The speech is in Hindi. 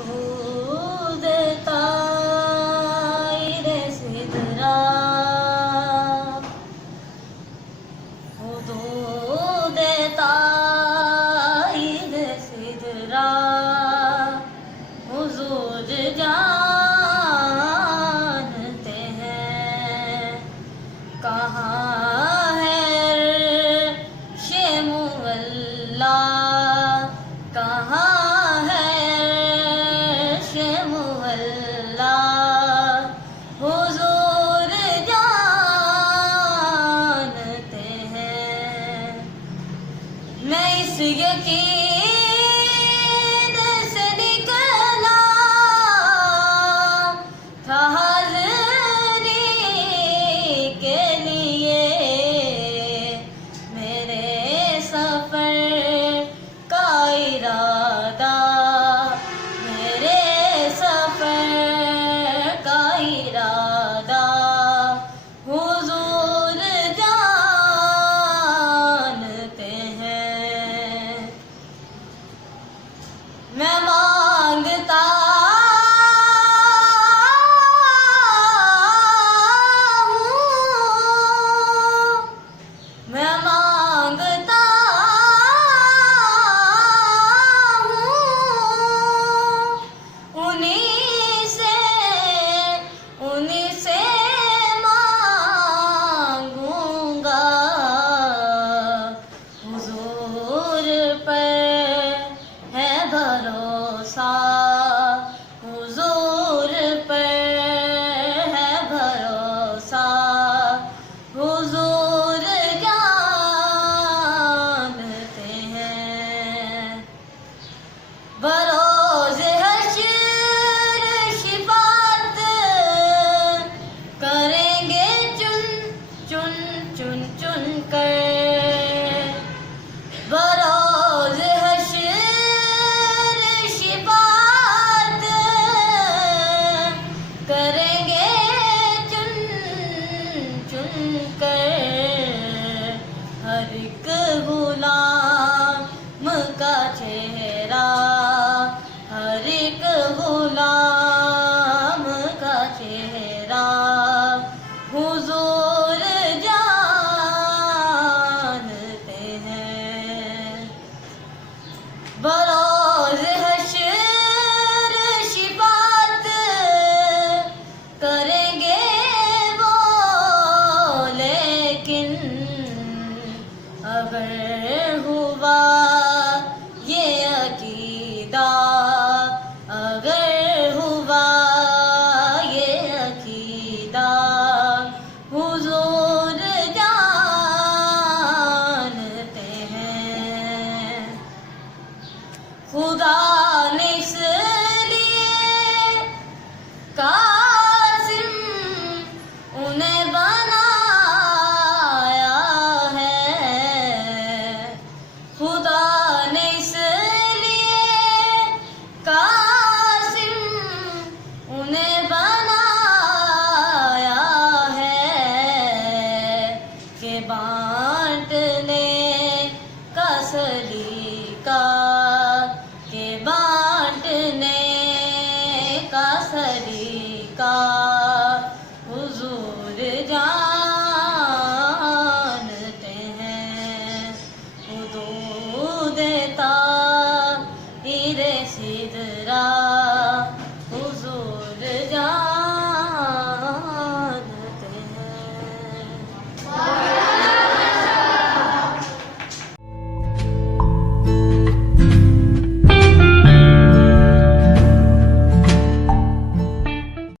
हुदूद ताइरे सिदरा हुदूद ताइरे सिदरा हुजूर जानते हैं कहाँ है अर्शे मुअल्ला कहाँ है अर्शे मुअल्ला हुजूर जानते हैं। मैं इस यकीन से निकला था हाज़िरी के लिए मेरे सफर का इरादा मेरे सफर का इरादा हुजूर जानते हैं। मैं मांगता मैं मांगता हूँ उन्हीं से मांगूंगा हुजूर पर है भरोसा हुजूर पर है भरोसा हुजूर जानते हैं। बरोज़ हश्र शिफात करेंगे चुन चुन चुन चुन कर बरोज़ हश्र शिफात करेंगे चुन चुन कर हर एक गुलाम का चेहरा हर एक गुलाम का चेहरा हुजूर जानते हैं। बरोज़ हश्र शिफात करेंगे वो लेकिन अगर हुआ ये अकीदा अगर हुआ ये अकीदा हुजूर जानते हैं। खुदा ने इसलिए कासिम उन्हें बनाया है खुदा ने इसलिए कासिम उन्हें बनाया है कि बांटने का सलीका के बांटने का सलीका हुजूर जानते हैं। हुदूद ताइरे सिदरा